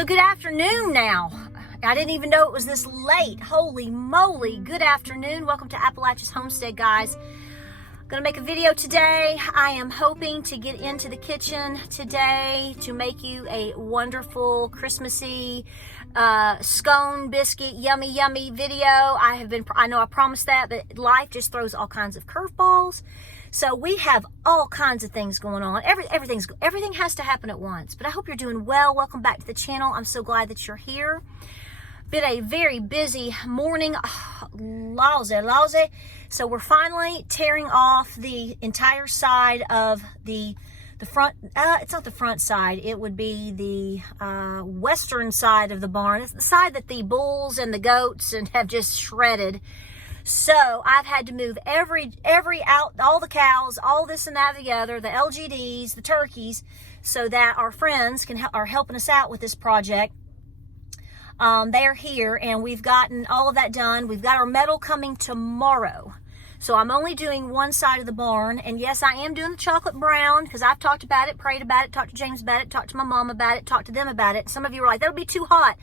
So good afternoon now. I didn't even know it was this late. Holy moly. Good afternoon. Welcome to Appalachia's Homestead, guys. I'm gonna make a video today. I am hoping to get into the kitchen today to make you a wonderful Christmassy scone biscuit yummy video. I know I promised that, but life just throws all kinds of curveballs. So we have all kinds of things going on. Everything has to happen at once. But I hope you're doing well. Welcome back to the channel. I'm so glad that you're here. Been a very busy morning. Oh, lousy. So we're finally tearing off the entire side of the front. It's not the front side. It would be the western side of the barn. It's the side that the bulls and the goats have just shredded. So I've had to move every out, all the cows, all this and that, the other, the LGDs, the turkeys, so that our friends are helping us out with this project. They're here, and we've gotten all of that done. We've got our metal coming tomorrow. So I'm only doing one side of the barn. And yes, I am doing the chocolate brown because I've talked about it, prayed about it, talked to James about it, talked to my mom about it, talked to them about it. Some of you were like, that'll be too hot.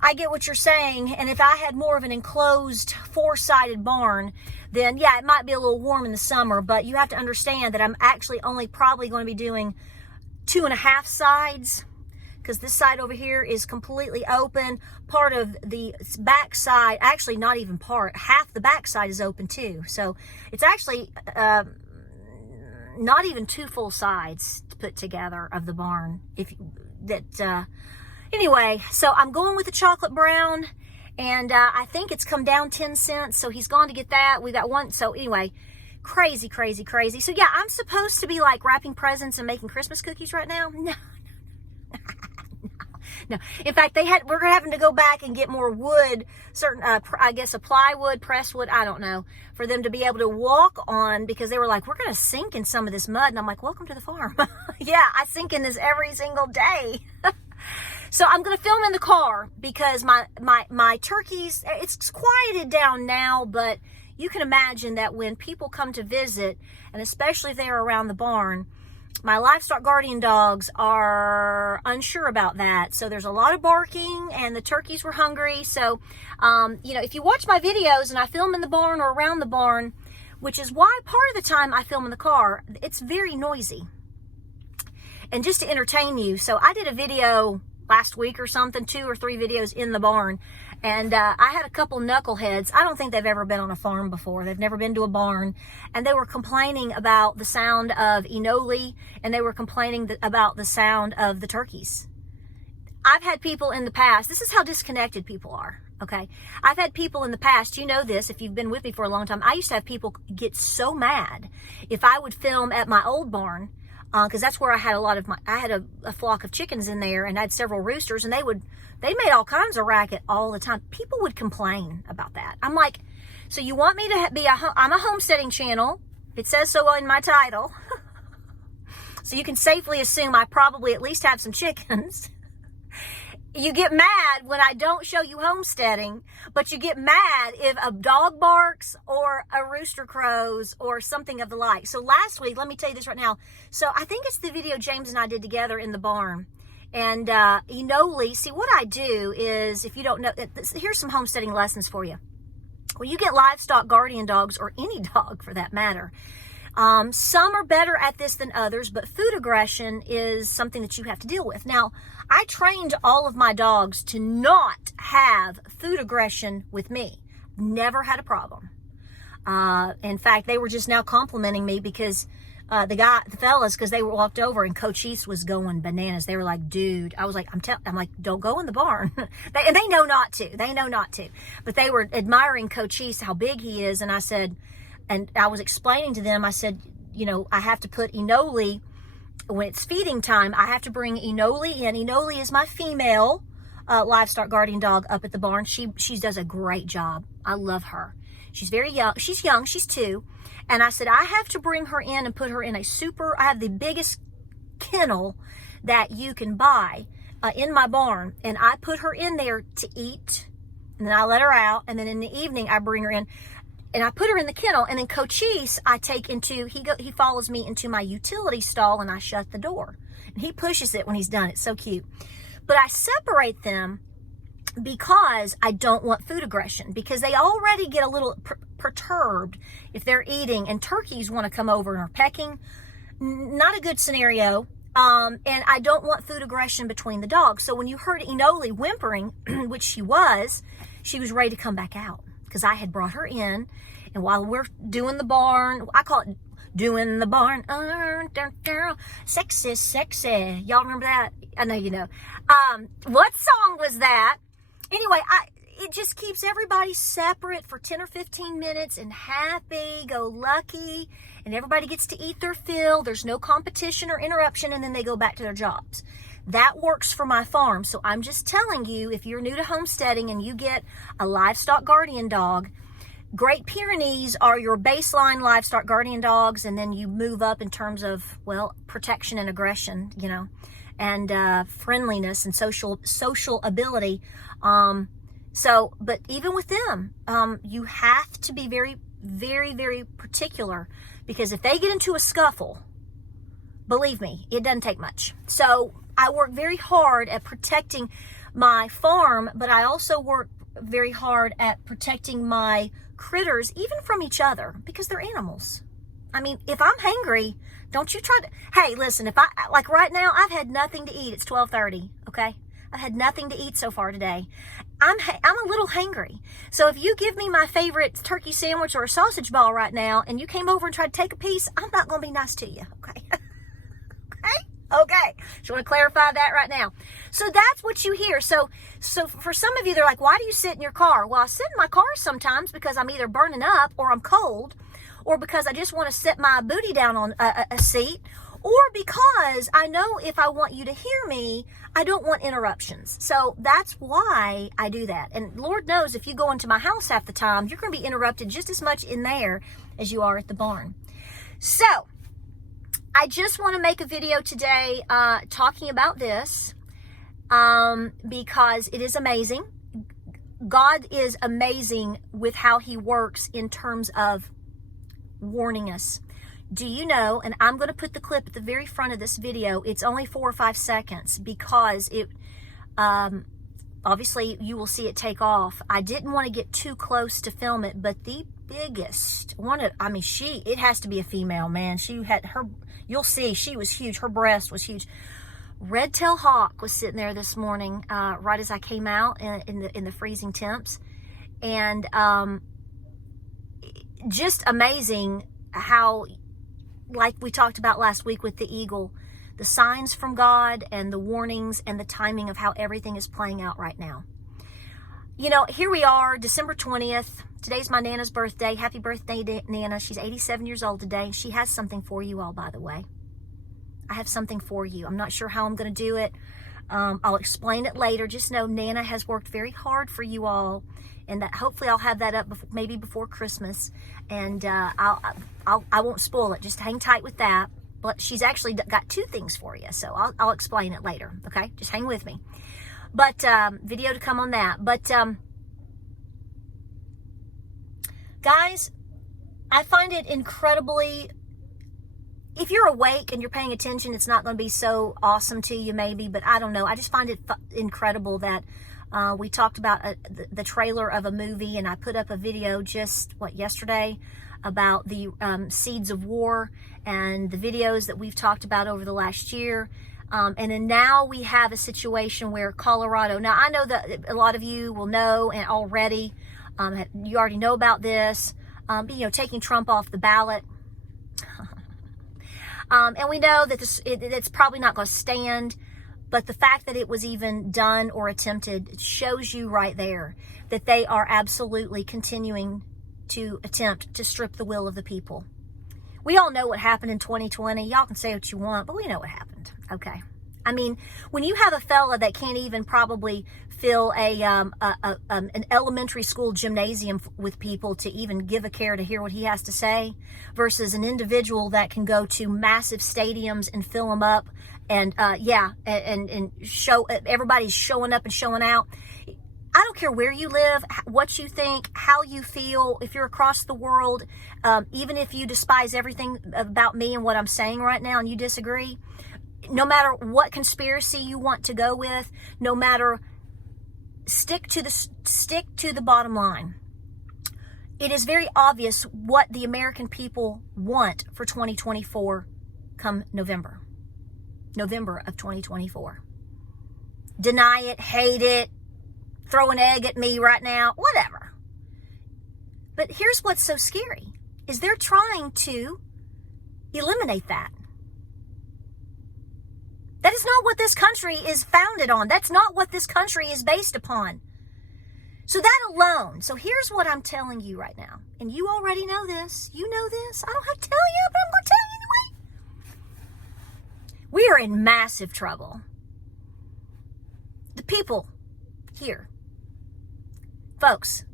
I get what you're saying, and if I had more of an enclosed four-sided barn, then yeah, it might be a little warm in the summer, but you have to understand that I'm actually only probably going to be doing 2.5 sides, because this side over here is completely open. Part of the back side, actually not even part, half the back side is open too. So it's actually not even 2 full sides put together of the barn. Anyway, so I'm going with the chocolate brown, and I think it's come down 10 cents, so he's gone to get that. We got one. So anyway, crazy. So yeah, I'm supposed to be like wrapping presents and making Christmas cookies right now. No. In fact, we're having to go back and get more wood, certain, I guess a plywood, pressed wood, I don't know, for them to be able to walk on, because they were like, we're going to sink in some of this mud. And I'm like, welcome to the farm. Yeah, I sink in this every single day. So I'm going to film in the car because my turkeys, it's quieted down now, but you can imagine that when people come to visit, and especially if they're around the barn, my livestock guardian dogs are unsure about that. So there's a lot of barking, and the turkeys were hungry. So, if you watch my videos and I film in the barn or around the barn, which is why part of the time I film in the car, it's very noisy. And just to entertain you, so I did a video last week or something, 2 or 3 videos in the barn, and I had a couple knuckleheads. I don't think they've ever been on a farm before. They've never been to a barn, and they were complaining about the sound of enoli, and they were complaining about the sound of the turkeys. I've had people in the past, this is how disconnected people are, okay? I've had people in the past, you know this, if you've been with me for a long time, I used to have people get so mad if I would film at my old barn, because that's where I had I had a flock of chickens in there, and I had several roosters, and they made all kinds of racket all the time. People would complain about that. I'm like, so you want me to I'm a homesteading channel. It says so in my title. So you can safely assume I probably at least have some chickens. You get mad when I don't show you homesteading, but you get mad if a dog barks or a rooster crows or something of the like. So last week, let me tell you this right now. So I think it's the video James and I did together in the barn. And enoli, see what I do is, if you don't know, here's some homesteading lessons for you. When you get livestock guardian dogs, or any dog for that matter, some are better at this than others, but food aggression is something that you have to deal with. Now, I trained all of my dogs to not have food aggression with me. Never had a problem. In fact, they were just now complimenting me because the fellas, because they walked over and Coach East was going bananas. They were like, dude, I was like, I'm like, don't go in the barn. And they know not to. They know not to. But they were admiring Coach East, how big he is. And I said, and I was explaining to them, I said, I have to put enoli, when it's feeding time, I have to bring enoli in. Enoli is my female livestock guardian dog up at the barn. She does a great job. I love her. She's very young. She's young. She's 2. And I said, I have to bring her in and put her in I have the biggest kennel that you can buy in my barn. And I put her in there to eat, and then I let her out. And then in the evening, I bring her in. And I put her in the kennel, and then Cochise I take into, he follows me into my utility stall, and I shut the door. And he pushes it when he's done. It's so cute. But I separate them because I don't want food aggression, because they already get a little perturbed if they're eating, and turkeys want to come over and are pecking. Not a good scenario. And I don't want food aggression between the dogs. So when you heard Enoli whimpering, which she was ready to come back out, because I had brought her in. And while we're doing the barn, I call it doing the barn, sexy, sexy. Y'all remember that? I know you know. What song was that? Anyway, it just keeps everybody separate for 10 or 15 minutes and happy-go-lucky, and everybody gets to eat their fill. There's no competition or interruption, and then they go back to their jobs. That works for my farm. So I'm just telling you, if you're new to homesteading and you get a livestock guardian dog, Great Pyrenees are your baseline livestock guardian dogs, and then you move up in terms of, well, protection and aggression, you know, and friendliness and social ability. But even with them, you have to be very, very, very particular, because if they get into a scuffle, believe me, it doesn't take much. So I work very hard at protecting my farm, but I also work very hard at protecting my critters, even from each other, because they're animals. I mean, if I'm hangry, don't you try to, hey, listen, if like right now, I've had nothing to eat. It's 12:30, okay? I've had nothing to eat so far today. I'm a little hangry. So if you give me my favorite turkey sandwich or a sausage ball right now, and you came over and tried to take a piece, I'm not going to be nice to you, okay? Okay. Just want to clarify that right now. So that's what you hear. So for some of you, they're like, why do you sit in your car? Well, I sit in my car sometimes because I'm either burning up, or I'm cold, or because I just want to set my booty down on a seat, or because I know if I want you to hear me, I don't want interruptions. So that's why I do that. And Lord knows, if you go into my house half the time, you're going to be interrupted just as much in there as you are at the barn. So I just want to make a video today talking about this because it is amazing. God is amazing with how he works in terms of warning us. Do you know, and I'm going to put the clip at the very front of this video. It's only 4 or 5 seconds because it, obviously you will see it take off. I didn't want to get too close to film it, but the biggest one of, I mean, it has to be a female, man. She had her, you'll see, she was huge. Her breast was huge. Red-tailed hawk was sitting there this morning, right as I came out in the freezing temps. And just amazing how, like we talked about last week with the eagle, the signs from God and the warnings and the timing of how everything is playing out right now. You know, here we are, December 20th. Today's my Nana's birthday. Happy birthday, Nana. She's 87 years old today. She has something for you all, by the way. I have something for you. I'm not sure how I'm going to do it. I'll explain it later. Just know Nana has worked very hard for you all, and that hopefully I'll have that up maybe before Christmas. And I won't spoil it. Just hang tight with that. But she's actually got 2 things for you, so I'll explain it later. Okay, just hang with me. But video to come on that. But guys, I find it incredibly, if you're awake and you're paying attention, it's not going to be so awesome to you maybe, but I don't know. I just find it incredible that we talked about the trailer of a movie, and I put up a video just, yesterday, about the seeds of war and the videos that we've talked about over the last year. And then now we have a situation where Colorado, now I know that a lot of you will know, and already, you already know about this, taking Trump off the ballot. And we know that it's probably not going to stand, but the fact that it was even done or attempted shows you right there that they are absolutely continuing to attempt to strip the will of the people. We all know what happened in 2020. Y'all can say what you want, but we know what happened, okay? I mean, when you have a fella that can't even probably fill an elementary school gymnasium with people to even give a care to hear what he has to say, versus an individual that can go to massive stadiums and fill them up, and and show, everybody's showing up and showing out. I don't care where you live, what you think, how you feel, if you're across the world, even if you despise everything about me and what I'm saying right now and you disagree, no matter what conspiracy you want to go with, no matter, stick to the bottom line. It is very obvious what the American people want for 2024 come November of 2024. Deny it, hate it, throw an egg at me right now, whatever. But here's what's so scary, is they're trying to eliminate that. That is not what this country is founded on. That's not what this country is based upon. So that alone, so here's what I'm telling you right now. And you already know this. You know this. I don't have to tell you, but I'm going to tell you anyway. We are in massive trouble. The people here. Folks,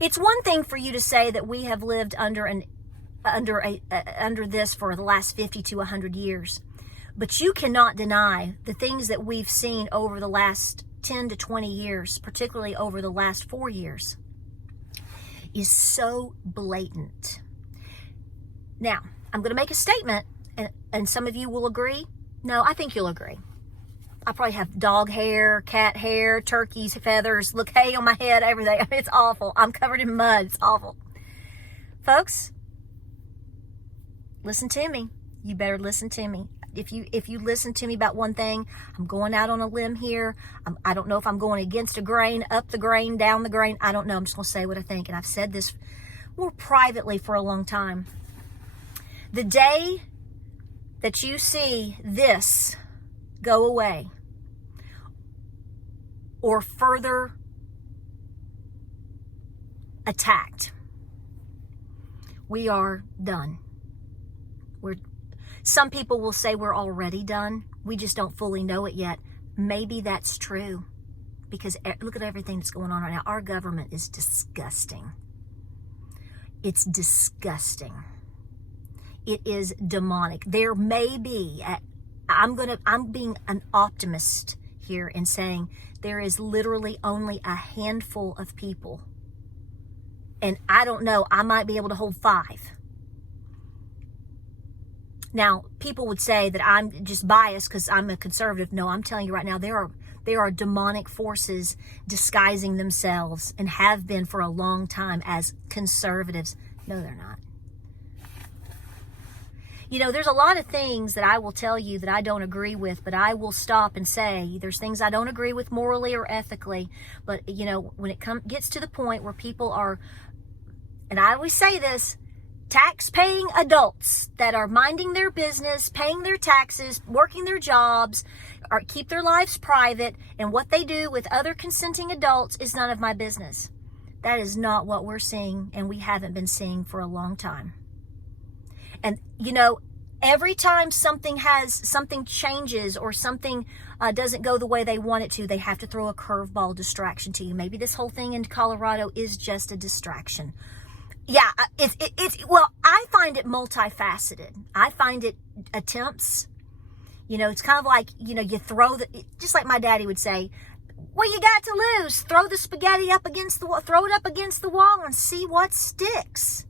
it's one thing for you to say that we have lived under this for the last 50 to 100 years. But you cannot deny the things that we've seen over the last 10 to 20 years, particularly over the last 4 years, is so blatant. Now, I'm going to make a statement, and some of you will agree. No, I think you'll agree. I probably have dog hair, cat hair, turkey's feathers, look, hay on my head, everything. It's awful. I'm covered in mud. It's awful. Folks, listen to me. You better listen to me. If you listen to me about one thing, I'm going out on a limb here. I don't know if I'm going against a grain, up the grain, down the grain. I don't know. I'm just going to say what I think. And I've said this more privately for a long time. The day that you see this go away or further attacked, we are done. Some people will say we're already done. We just don't fully know it yet. Maybe that's true, because look at everything that's going on right now. Our government is disgusting. It's disgusting. It is demonic. There may be, I'm being an optimist here in saying there is literally only a handful of people. And I don't know, I might be able to hold 5. Now, people would say that I'm just biased because I'm a conservative. No, I'm telling you right now, there are demonic forces disguising themselves and have been for a long time as conservatives. No, they're not. You know, there's a lot of things that I will tell you that I don't agree with, but I will stop and say there's things I don't agree with morally or ethically. But, you know, when it gets to the point where people are, and I always say this, tax-paying adults that are minding their business, paying their taxes, working their jobs, or keep their lives private, and what they do with other consenting adults is none of my business. That is not what we're seeing, and we haven't been seeing for a long time. And, you know, every time something changes or something doesn't go the way they want it to, they have to throw a curveball distraction to you. Maybe this whole thing in Colorado is just a distraction. Yeah, well, I find it multifaceted. I find it attempts. You know, it's kind of like, you know, you throw just like my daddy would say, what you got to lose? Throw the spaghetti up against the wall, throw it up against the wall and see what sticks.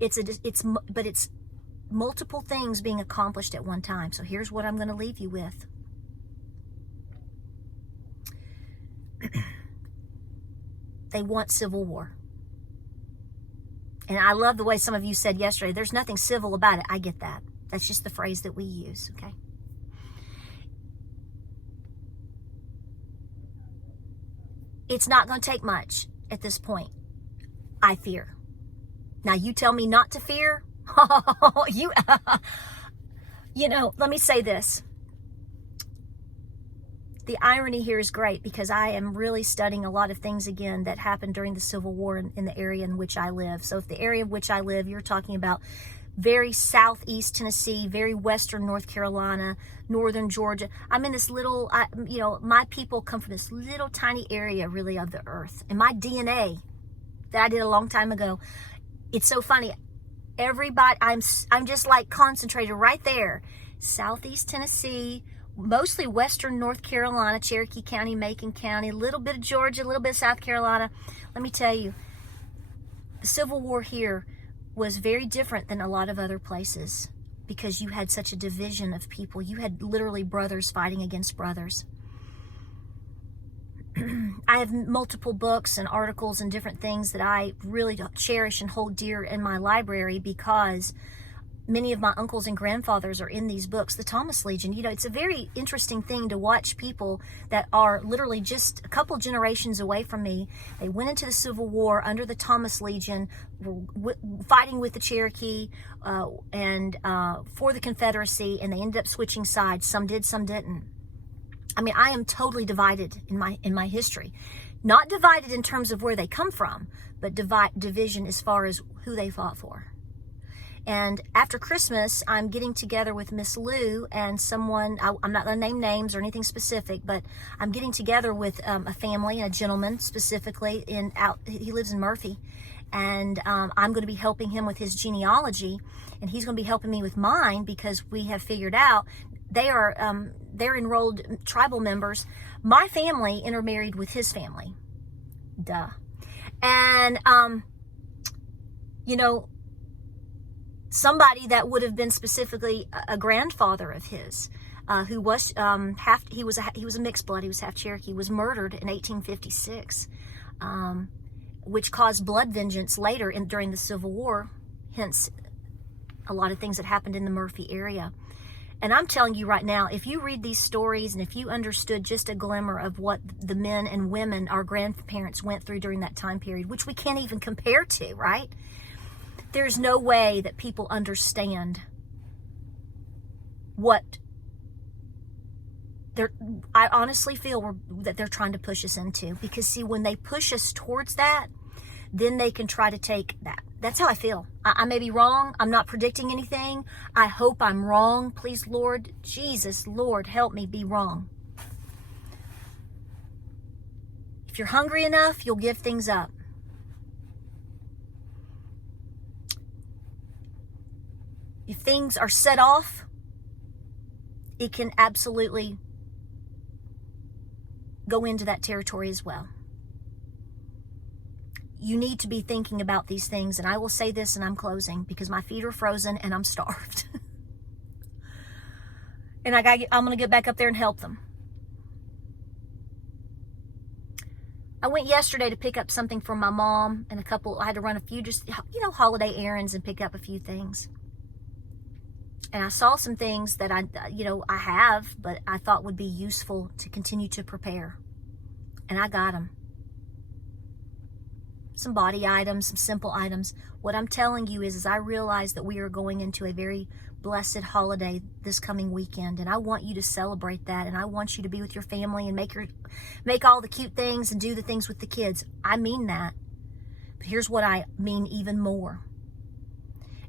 But it's multiple things being accomplished at one time. So here's what I'm going to leave you with. They want civil war. And I love the way some of you said yesterday, there's nothing civil about it. I get that. That's just the phrase that we use, okay? It's not going to take much at this point, I fear. Now, you tell me not to fear. You know, let me say this. The irony here is great because I am really studying a lot of things again that happened during the Civil War in the area in which I live. So if the area in which I live, you're talking about very southeast Tennessee, very western North Carolina, northern Georgia. I'm in this little, my people come from this little tiny area really of the earth. And my DNA that I did a long time ago, it's so funny. Everybody, I'm just like concentrated right there. Southeast Tennessee, mostly western North Carolina, Cherokee County, Macon County, a little bit of Georgia, a little bit of South Carolina. Let me tell you, the Civil War here was very different than a lot of other places. because you had such a division of people. You had literally brothers fighting against brothers. I have multiple books and articles and different things that I really cherish and hold dear in my library because many of my uncles and grandfathers are in these books. The Thomas Legion, you know, it's a very interesting thing to watch people that are literally just a couple generations away from me. They went into the Civil War under the Thomas Legion, fighting with the Cherokee and for the Confederacy, and they ended up switching sides. Some did, some didn't. I mean, I am totally divided in my history. Not divided in terms of where they come from, but division as far as who they fought for. And after Christmas, I'm getting together with Miss Lou and someone, I'm not going to name names or anything specific, but I'm getting together with a family, a gentleman specifically, he lives in Murphy. And I'm going to be helping him with his genealogy, and he's going to be helping me with mine because we have figured out they're enrolled tribal members. My family intermarried with his family. Duh. And, you know, somebody that would have been specifically a grandfather of his, who was he was a mixed blood. He was half Cherokee. Was murdered in 1856, which caused blood vengeance later during the Civil War. Hence, a lot of things that happened in the Murphy area. And I'm telling you right now, if you read these stories and if you understood just a glimmer of what the men and women, our grandparents, went through during that time period, which we can't even compare to, right? There's no way that people understand what I honestly feel that they're trying to push us into. Because see, when they push us towards that, then they can try to take that. That's how I feel. I may be wrong. I'm not predicting anything. I hope I'm wrong. Please, Lord Jesus, Lord, help me be wrong. If you're hungry enough, you'll give things up. If things are set off, it can absolutely go into that territory as well. You need to be thinking about these things. And I will say this, and I'm closing, because my feet are frozen and I'm starved. And I'm going to get back up there and help them. I went yesterday to pick up something for my mom and I had to run a few just, holiday errands and pick up a few things. And I saw some things that I have, but I thought would be useful to continue to prepare. And I got them. Some body items, some simple items. What I'm telling you is I realize that we are going into a very blessed holiday this coming weekend, and I want you to celebrate that, and I want you to be with your family and make all the cute things and do the things with the kids. I mean that. But here's what I mean even more.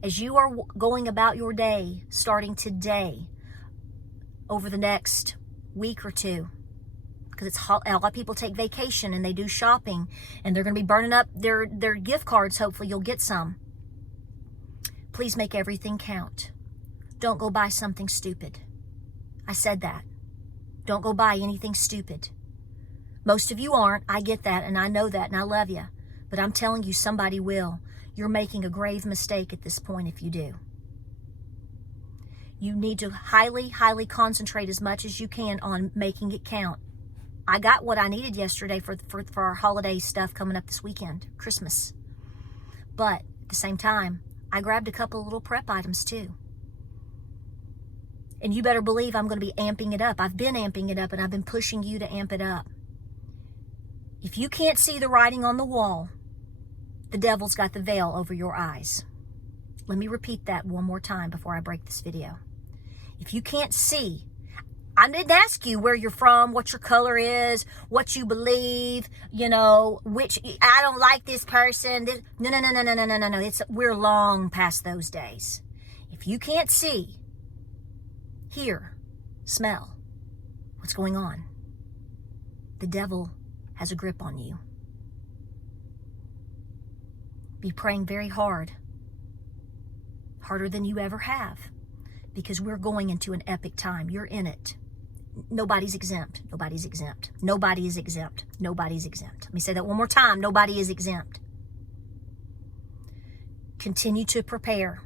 As you are going about your day, starting today, over the next week or two, because a lot of people take vacation and they do shopping and they're going to be burning up their gift cards. Hopefully you'll get some. Please make everything count. Don't go buy something stupid. I said that. Don't go buy anything stupid. Most of you aren't. I get that, and I know that, and I love you. But I'm telling you, somebody will. You're making a grave mistake at this point if you do. You need to highly, highly concentrate as much as you can on making it count. I got what I needed yesterday for our holiday stuff coming up this weekend, Christmas. But at the same time, I grabbed a couple of little prep items too. And you better believe I'm going to be amping it up. I've been amping it up, and I've been pushing you to amp it up. If you can't see the writing on the wall, the devil's got the veil over your eyes. Let me repeat that one more time before I break this video. If you can't see, I didn't ask you where you're from, what your color is, what you believe, which, I don't like this person. No. We're long past those days. If you can't see, hear, smell what's going on, the devil has a grip on you. Be praying very hard, harder than you ever have, because we're going into an epic time. You're in it. Nobody's exempt. Nobody's exempt. Nobody is exempt. Nobody's exempt. Let me say that one more time. Nobody is exempt. Continue to prepare.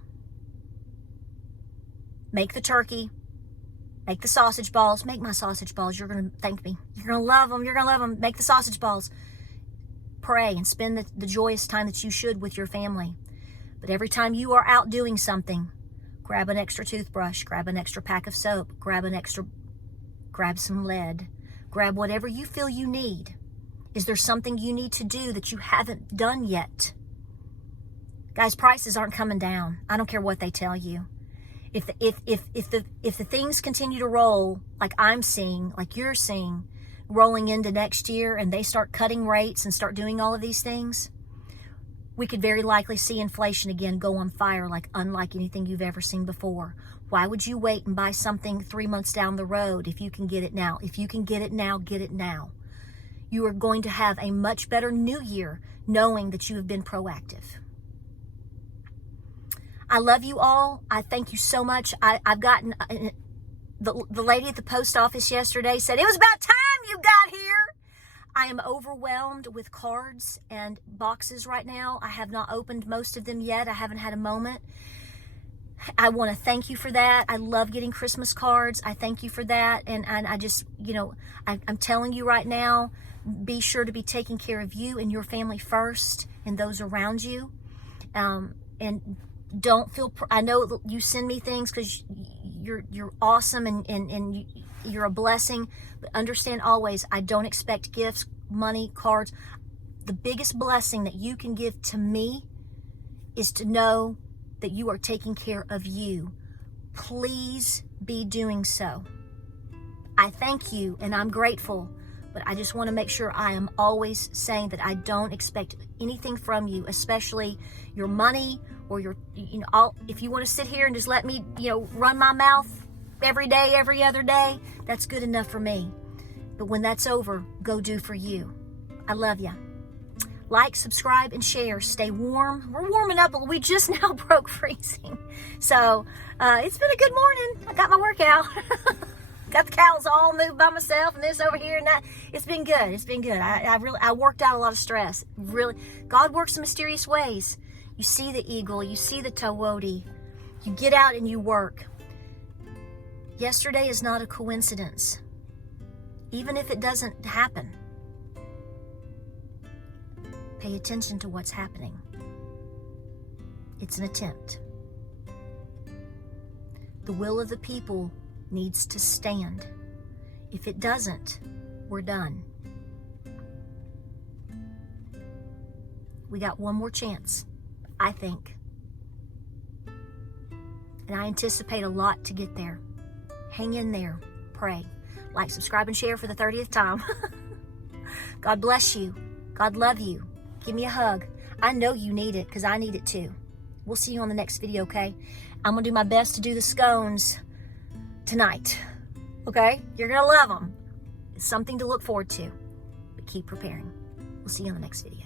Make the turkey. Make the sausage balls. Make my sausage balls. You're going to thank me. You're going to love them. You're going to love them. Make the sausage balls. Pray and spend the joyous time that you should with your family. But every time you are out doing something, grab an extra toothbrush, grab an extra pack of soap, grab some lead, grab whatever you feel you need. Is there something you need to do that you haven't done yet? Guys, prices aren't coming down. I don't care what they tell you. If the things continue to roll like I'm seeing, like you're seeing, rolling into next year, and they start cutting rates and start doing all of these things, we could very likely see inflation again go on fire like unlike anything you've ever seen before. Why would you wait and buy something 3 months down the road if you can get it now? If you can get it now, get it now. You are going to have a much better new year knowing that you have been proactive. I love you all. I thank you so much. I've gotten, the lady at the post office yesterday said, it was about time you got here. I am overwhelmed with cards and boxes right now. I have not opened most of them yet. I haven't had a moment. I want to thank you for that. I love getting Christmas cards. I thank you for that. And I just, I'm telling you right now, be sure to be taking care of you and your family first and those around you. And don't feel, I know you send me things because you're awesome and you're a blessing, but understand always, I don't expect gifts, money, cards. The biggest blessing that you can give to me is to know that you are taking care of you. Please be doing so. I thank you and I'm grateful, but I just want to make sure I am always saying that I don't expect anything from you, especially your money or your, if you want to sit here and just let me, run my mouth every day, every other day, that's good enough for me. But when that's over, go do for you. I love you. Like, subscribe, and share. Stay warm. We're warming up, but we just now broke freezing. So it's been a good morning. I got my workout. Got the cows all moved by myself and this over here and that. It's been good. It's been good. I worked out a lot of stress. Really, God works in mysterious ways. You see the eagle. You see the towody. You get out and you work. Yesterday is not a coincidence. Even if it doesn't happen, pay attention to what's happening. It's an attempt. The will of the people needs to stand. If it doesn't, we're done. We got one more chance, I think. And I anticipate a lot to get there. Hang in there. Pray. Like, subscribe, and share for the 30th time. God bless you. God love you. Give me a hug. I know you need it because I need it too. We'll see you on the next video, okay? I'm going to do my best to do the scones tonight, okay? You're going to love them. It's something to look forward to. But keep preparing. We'll see you on the next video.